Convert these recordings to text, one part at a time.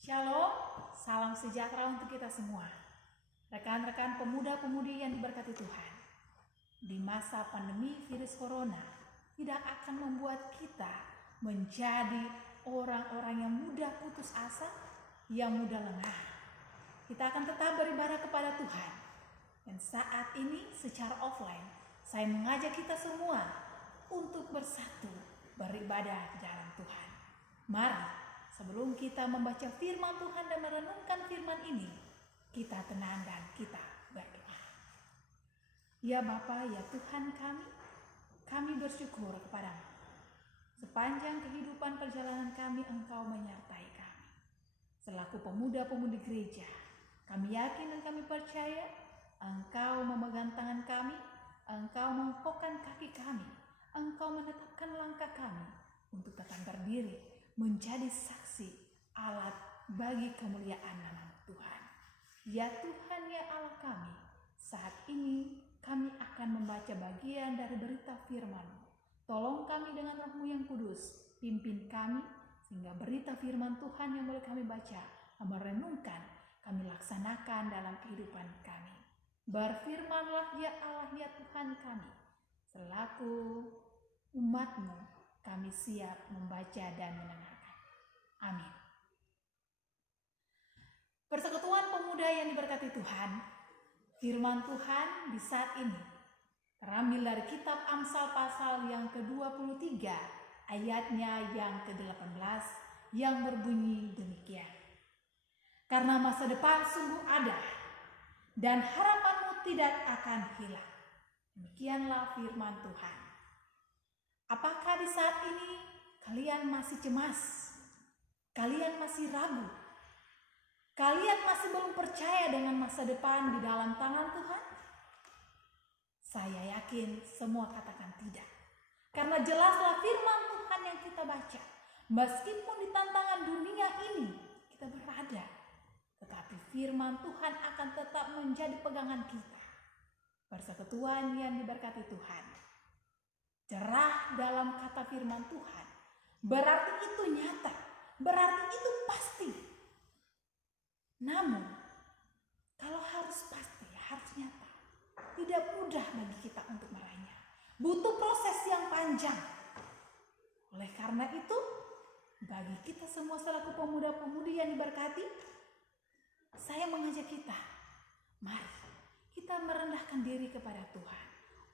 Shalom, salam sejahtera untuk kita semua. Rekan-rekan pemuda-pemudi yang diberkati Tuhan. Di masa pandemi virus corona, tidak akan membuat kita menjadi orang-orang yang mudah putus asa, yang mudah lengah. Kita akan tetap beribadah kepada Tuhan. Dan saat ini secara offline, saya mengajak kita semua untuk bersatu beribadah di dalam Tuhan. Mari, sebelum kita membaca firman Tuhan dan merenungkan firman ini, kita tenang dan kita berdoa. Ya Bapa, ya Tuhan kami bersyukur kepadamu. Sepanjang kehidupan perjalanan kami, Engkau menyertai kami. Selaku pemuda-pemudi gereja, kami yakin dan kami percaya Engkau memegang tangan kami, Engkau mengokohkan kaki kami, Engkau menetapkan langkah kami untuk tetap berdiri, menjadi saksi alat bagi kemuliaan nama Tuhan. Ya Tuhan, ya Allah kami, saat ini kami akan membaca bagian dari berita firman-Mu. Tolong kami dengan Roh-Mu yang kudus, pimpin kami sehingga berita firman Tuhan yang boleh kami baca, merenungkan, kami laksanakan dalam kehidupan kami. Berfirmanlah ya Allah, ya Tuhan kami, selaku umat-Mu, kami siap membaca dan mendengarkan. Amin. Persekutuan pemuda yang diberkati Tuhan, firman Tuhan di saat ini terambil dari kitab Amsal pasal yang ke-23 ayatnya yang ke-18 yang berbunyi demikian. Karena masa depan sungguh ada dan harapanmu tidak akan hilang. Demikianlah firman Tuhan. Apakah di saat ini kalian masih cemas? Kalian masih ragu? Kalian masih belum percaya dengan masa depan di dalam tangan Tuhan? Saya yakin semua katakan tidak. Karena jelaslah firman Tuhan yang kita baca. Meskipun di tantangan dunia ini kita berada, tetapi firman Tuhan akan tetap menjadi pegangan kita. Persekutuan yang diberkati Tuhan. Cerah dalam kata firman Tuhan. Berarti itu nyata. Berarti itu pasti. Namun, kalau harus pasti, harus nyata, tidak mudah bagi kita untuk meraihnya. Butuh proses yang panjang. Oleh karena itu, bagi kita semua selaku pemuda-pemudi yang diberkati, saya mengajak kita, mari kita merendahkan diri kepada Tuhan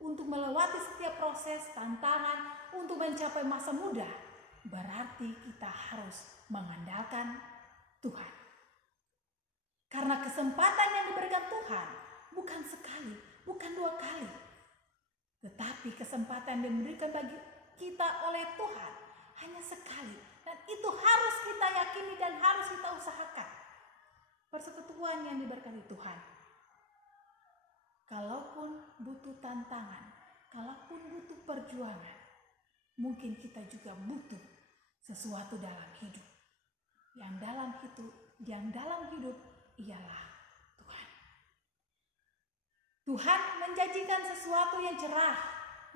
untuk melewati setiap proses, tantangan, untuk mencapai masa muda. Berarti kita harus mengandalkan Tuhan. Karena kesempatan yang diberikan Tuhan bukan sekali, bukan dua kali. Tetapi kesempatan yang diberikan bagi kita oleh Tuhan hanya sekali. Dan itu harus kita yakini dan harus kita usahakan. Persekutuan yang diberkati Tuhan. Kalaupun butuh tantangan, kalaupun butuh perjuangan, mungkin kita juga butuh sesuatu dalam hidup. Yang dalam hidup ialah Tuhan. Tuhan menjanjikan sesuatu yang cerah,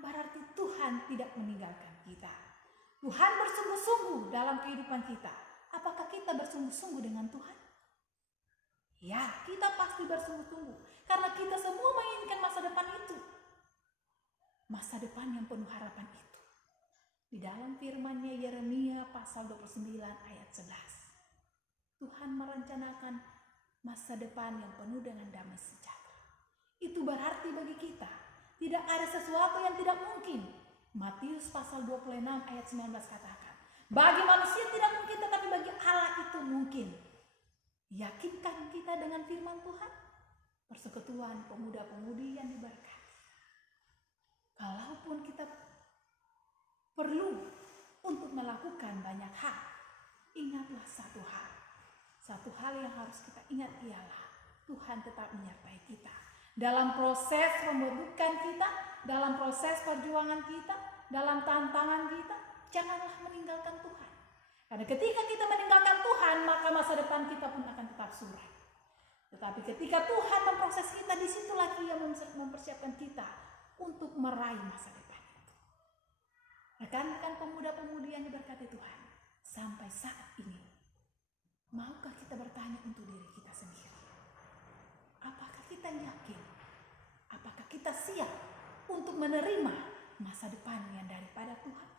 berarti Tuhan tidak meninggalkan kita. Tuhan bersungguh-sungguh dalam kehidupan kita. Apakah kita bersungguh-sungguh dengan Tuhan? Ya, kita pasti bersungguh-sungguh. Karena kita semua menginginkan masa depan itu. Masa depan yang penuh harapan itu. Di dalam firman-Nya Yeremia pasal 29 ayat 11. Tuhan merencanakan masa depan yang penuh dengan damai sejahtera. Itu berarti bagi kita tidak ada sesuatu yang tidak mungkin. Matius pasal 26 ayat 19 katakan, bagi manusia tidak mungkin, tetapi bagi Allah itu mungkin. Yakinkan kita dengan firman Tuhan? Persekutuan pemuda-pemudi yang diberkati. Kalaupun kita perlu untuk melakukan banyak hal, ingatlah satu hal. Satu hal yang harus kita ingat ialah Tuhan tetap menyertai kita. Dalam proses pembentukan kita, dalam proses perjuangan kita, dalam tantangan kita, janganlah meninggalkan Tuhan. Karena ketika kita meninggalkan Tuhan, maka masa depan kita pun akan tetap suram. Tetapi ketika Tuhan memproses kita, disitulah Dia mempersiapkan kita untuk meraih masa depan itu. Rekan-rekan pemuda-pemudi yang diberkati Tuhan, sampai saat ini Maukah kita bertanya untuk diri kita sendiri? Apakah kita yakin? Apakah kita siap untuk menerima masa depan yang daripada Tuhan?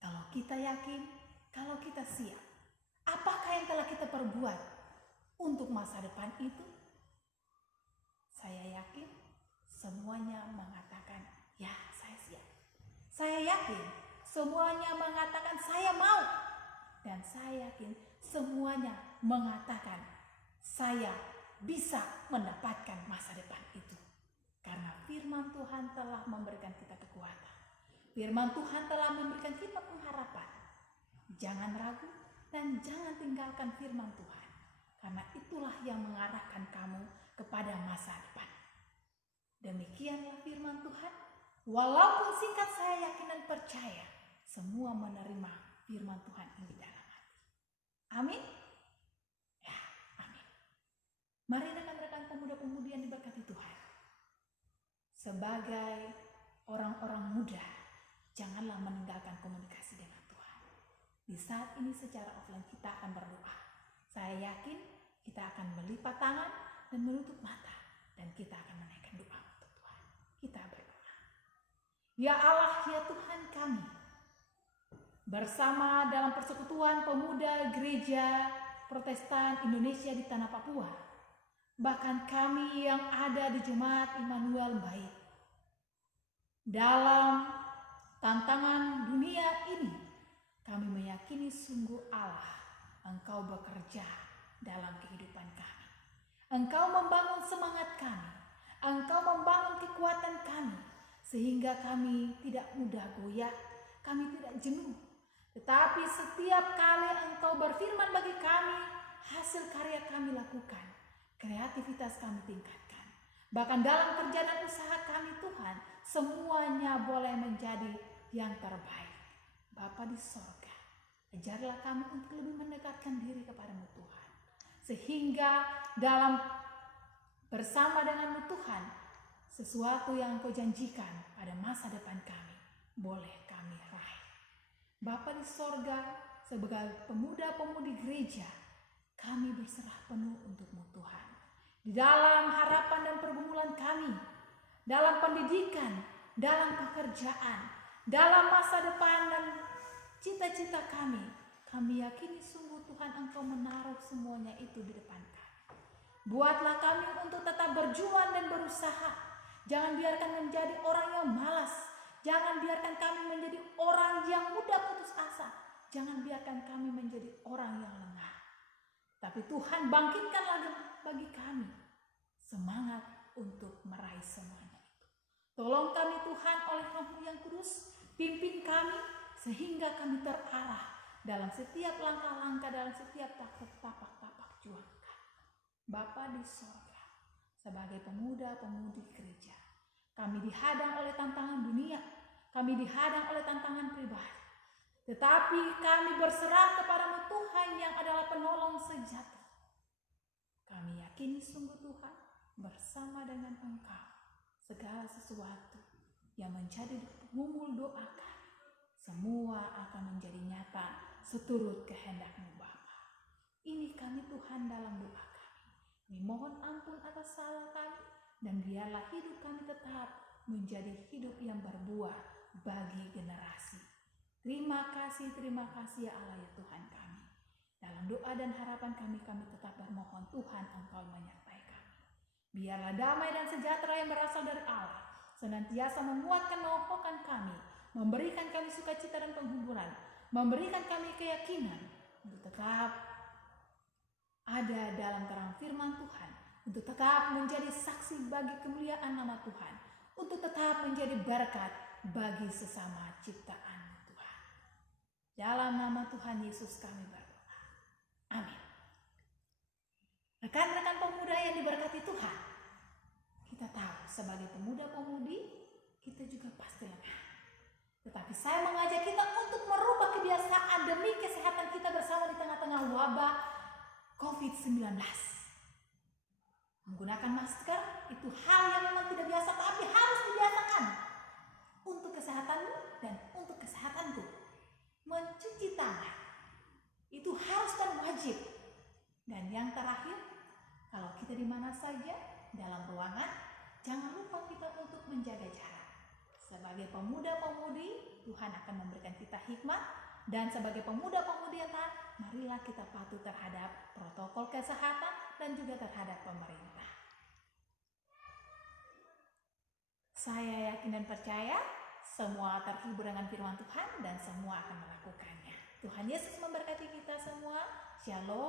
Kalau kita yakin, kalau kita siap, apakah yang telah kita perbuat untuk masa depan itu? Saya yakin semuanya mengatakan, ya saya siap. Saya yakin semuanya mengatakan saya mau. Dan saya yakin semuanya mengatakan saya bisa mendapatkan masa depan itu. Karena firman Tuhan telah memberikan kita kekuatan. Firman Tuhan telah memberikan kita pengharapan. Jangan ragu dan jangan tinggalkan firman Tuhan. Karena itulah yang mengarahkan kamu kepada masa depan. Demikianlah firman Tuhan. Walaupun singkat, saya yakin dan percaya semua menerima firman Tuhan ini dalam hati. Amin. Ya, amin. Mari rekan-rekan pemuda-pemudi yang diberkati Tuhan. Sebagai orang-orang muda, janganlah meninggalkan komunikasi dengan Tuhan. Di saat ini secara offline kita akan berdoa. Saya yakin kita akan melipat tangan dan menutup mata. Dan kita akan menaikkan doa untuk Tuhan. Kita berdoa. Ya Allah, ya Tuhan kami. Bersama dalam persekutuan pemuda gereja Protestan Indonesia di Tanah Papua. Bahkan kami yang ada di Jemaat Immanuel Baik. Dalam tantangan dunia ini, kami meyakini sungguh Allah, Engkau bekerja dalam kehidupan kami. Engkau membangun semangat kami. Engkau membangun kekuatan kami. Sehingga kami tidak mudah goyah, kami tidak jenuh. Tetapi setiap kali Engkau berfirman bagi kami, hasil karya kami lakukan. Kreativitas kami tingkatkan. Bahkan dalam kerja dan usaha kami Tuhan, semuanya boleh menjadi yang terbaik. Bapa di sorga, ajarlah kami untuk lebih mendekatkan diri kepada-Mu Tuhan. Sehingga dalam bersama dengan-Mu Tuhan, sesuatu yang Engkau janjikan pada masa depan kami, boleh kami raih. Bapa di sorga, sebagai pemuda-pemudi gereja, kami berserah penuh untuk-Mu Tuhan. Di dalam harapan dan pergumulan kami, dalam pendidikan, dalam pekerjaan, dalam masa depan dan cita-cita kami yakini sungguh Tuhan Engkau menaruh semuanya itu di depan kami. Buatlah kami untuk tetap berjuang dan berusaha. Jangan biarkan menjadi orang yang malas. Jangan biarkan kami menjadi orang yang mudah putus asa. Jangan biarkan kami menjadi orang yang lengah. Tapi Tuhan bangkitkanlah bagi kami semangat untuk meraih semuanya itu. Tolong kami Tuhan oleh Roh-Mu yang kudus, pimpin kami sehingga kami terarah dalam setiap langkah-langkah, dalam setiap tapak-tapak juang kami. Bapa di sorga, sebagai pemuda-pemudi gereja, kami dihadang oleh tantangan dunia, kami dihadang oleh tantangan pribadi. Tetapi kami berserah kepada-Mu Tuhan yang adalah penolong sejati. Kami yakini sungguh Tuhan, bersama dengan Engkau, segala sesuatu yang menjadi pengumul doa kami, semua akan menjadi nyata seturut kehendak-Mu Bapa. Ini kami Tuhan dalam doa kami. Kami mohon ampun atas salah kami, dan biarlah hidup kami tetap menjadi hidup yang berbuah bagi generasi. Terima kasih ya Allah ya Tuhan kami. Dalam doa dan harapan kami tetap bermohon Tuhan Engkau menyertai kami. Biarlah damai dan sejahtera yang berasal dari Allah senantiasa memuatkan mengokohkan kami, memberikan kami sukacita dan penghiburan, memberikan kami keyakinan untuk tetap ada dalam terang firman Tuhan, untuk tetap menjadi saksi bagi kemuliaan nama Tuhan, untuk tetap menjadi berkat bagi sesama ciptaan Tuhan. Dalam nama Tuhan Yesus kami berdoa. Amin. Rekan-rekan pemuda yang diberkati Tuhan, kita tahu sebagai pemuda-pemudi kita juga pasti lengah. Tetapi saya mengajak kita untuk merubah kebiasaan demi kesehatan kita bersama di tengah-tengah wabah COVID-19. Menggunakan masker itu hal yang memang tidak biasa, tapi harus dibiasakan untuk kesehatanmu dan untuk kesehatanku. Mencuci tangan Itu harus dan wajib. Dan yang terakhir, kalau kita di mana saja dalam ruangan, jangan lupa kita untuk menjaga jarak. Sebagai pemuda-pemudi, Tuhan akan memberikan kita hikmat, dan sebagai pemuda-pemudi yang taat, marilah kita patuh terhadap protokol kesehatan dan juga terhadap pemerintah. Saya yakin dan percaya semua terhibur dengan firman Tuhan dan semua akan melakukannya. Tuhan Yesus memberkati kita semua. Shalom.